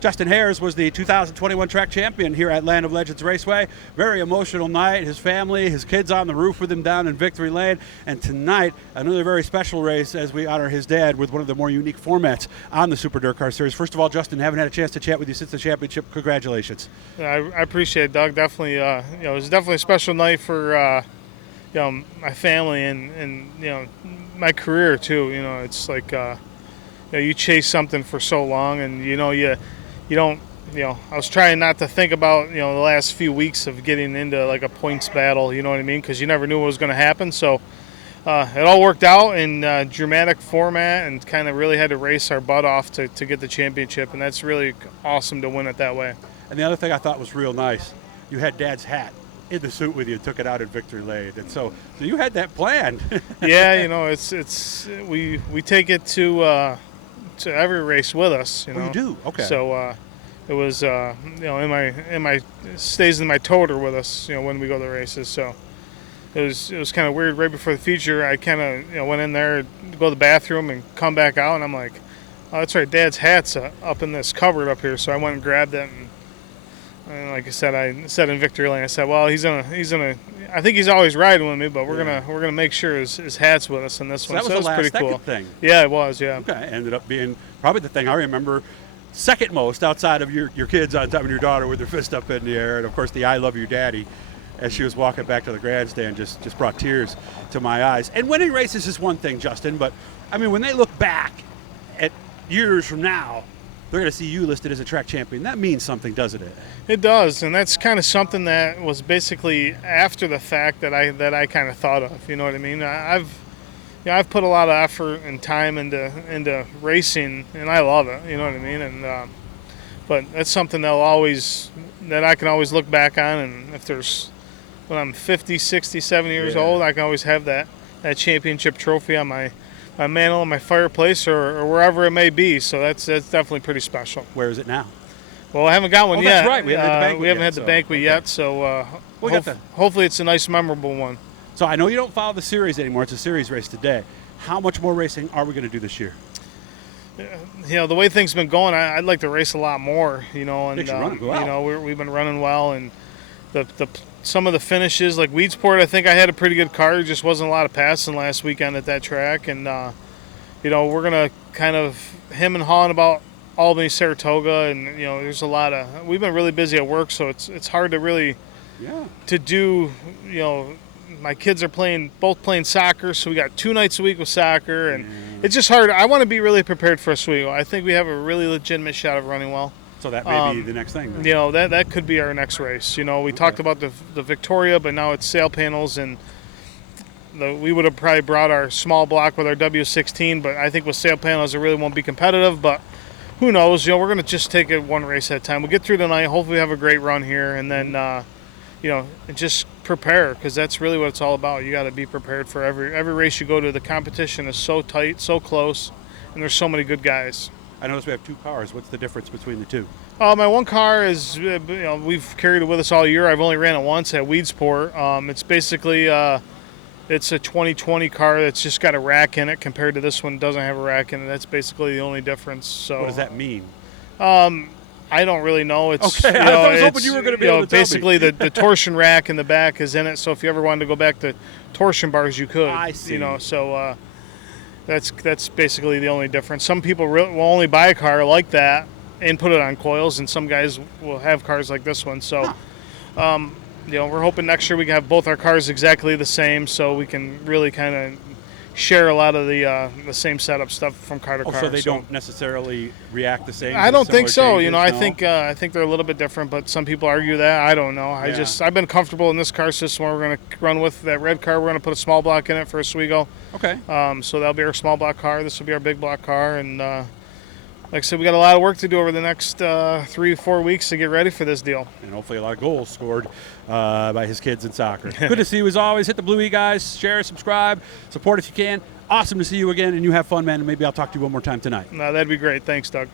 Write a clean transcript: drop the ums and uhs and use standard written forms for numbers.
Justin Haers was the 2021 track champion here at Land of Legends Raceway. Very emotional night. His family, his kids on the roof with him down in Victory Lane. And tonight, another very special race as we honor his dad with one of the more unique formats on the Super Dirt Car Series. First of all, Justin, haven't had a chance to chat with you since the championship. Congratulations. Yeah, I appreciate it, Doug. Definitely, it was definitely a special night for my family and my career too. It's like you chase something for so long, and you don't. I was trying not to think about the last few weeks of getting into like a points battle. You know what I mean? Because you never knew what was going to happen. So it all worked out in dramatic format, and kind of really had to race our butt off to get the championship, and that's really awesome to win it that way. And the other thing I thought was real nice, you had Dad's hat in the suit with you and took it out at Victory Lane, and so you had that planned. Yeah, it's we take it to every race with us. Oh, you do? Okay. So it was in my stays in my toter with us when we go to the races. So it was kind of weird. Right before the feature, I kind of went in there to go to the bathroom and come back out, and I'm like, oh, that's right, Dad's hat's up in this cupboard up here. So I went and grabbed it, and like I said in Victory Lane, I said, well, he's gonna. I think he's always riding with me, but we're gonna make sure his hat's with us in this one. That was so the last pretty cool thing. Yeah, it was. Yeah. Okay, ended up being probably the thing I remember second most outside of your kids on top of your daughter with her fist up in the air, and of course the "I love you, Daddy" as she was walking back to the grandstand just brought tears to my eyes. And winning races is one thing, Justin, but I mean when they look back at years from now, they're going to see you listed as a track champion. That means something, doesn't it? It does, and that's kind of something that was basically after the fact that I kind of thought of. You know what I mean? I've put a lot of effort and time into racing, and I love it. You know what I mean? And but that's something that I can always look back on, and if there's when I'm 50, 60, 70 years old, I can always have that championship trophy on my mantle in my fireplace or wherever it may be. So that's definitely pretty special. Where is it now? Well, I haven't got one yet. That's right. We haven't had the banquet yet, so hopefully it's a nice, memorable one. So I know you don't follow the series anymore. It's a series race today. How much more racing are we going to do this year? The way things have been going, I'd like to race a lot more. And we've been running well, and some of the finishes, like Weedsport, I think I had a pretty good car. There just wasn't a lot of passing last weekend at that track, and we're gonna kind of him and hawing about Albany, Saratoga, and there's a lot of. We've been really busy at work, so it's hard to really to do. My kids are both playing soccer, so we got 2 nights a week with soccer, and it's just hard. I want to be really prepared for Oswego. I think we have a really legitimate shot of running well. So that may be the next thing. That could be our next race. We talked about the Victoria, but now it's sail panels, and we would have probably brought our small block with our W16, but I think with sail panels it really won't be competitive, but who knows? We're going to just take it one race at a time. We'll get through tonight. Hopefully we have a great run here, and then, just prepare, because that's really what it's all about. You got to be prepared for every race you go to. The competition is so tight, so close, and there's so many good guys. I notice we have 2 cars. What's the difference between the 2? My one car is, we've carried it with us all year. I've only ran it once at Weedsport. It's basically, it's a 2020 car that's just got a rack in it compared to this one doesn't have a rack in it. That's basically the only difference. So what does that mean? I don't really know. It's okay. I was hoping you were going to be able to basically tell me. the torsion rack in the back is in it. So if you ever wanted to go back to torsion bars, you could. I see. So that's basically the only difference. Some people will only buy a car like that and put it on coils, and some guys will have cars like this one. So, we're hoping next year we can have both our cars exactly the same, so we can really kind of share a lot of the same setup stuff from car to car. So they don't necessarily react the same? I don't think so. Changes, I think they're a little bit different, but some people argue that. I don't know. I've been comfortable in this car system. We're going to run with that red car. We're going to put a small block in it for Oswego. Okay. So that'll be our small block car. This will be our big block car, and like I said, we got a lot of work to do over the next 3-4 weeks to get ready for this deal. And hopefully a lot of goals scored by his kids in soccer. Good to see you as always. Hit the Blue E, guys. Share, subscribe, support if you can. Awesome to see you again, and you have fun, man. And maybe I'll talk to you one more time tonight. No, that'd be great. Thanks, Doug.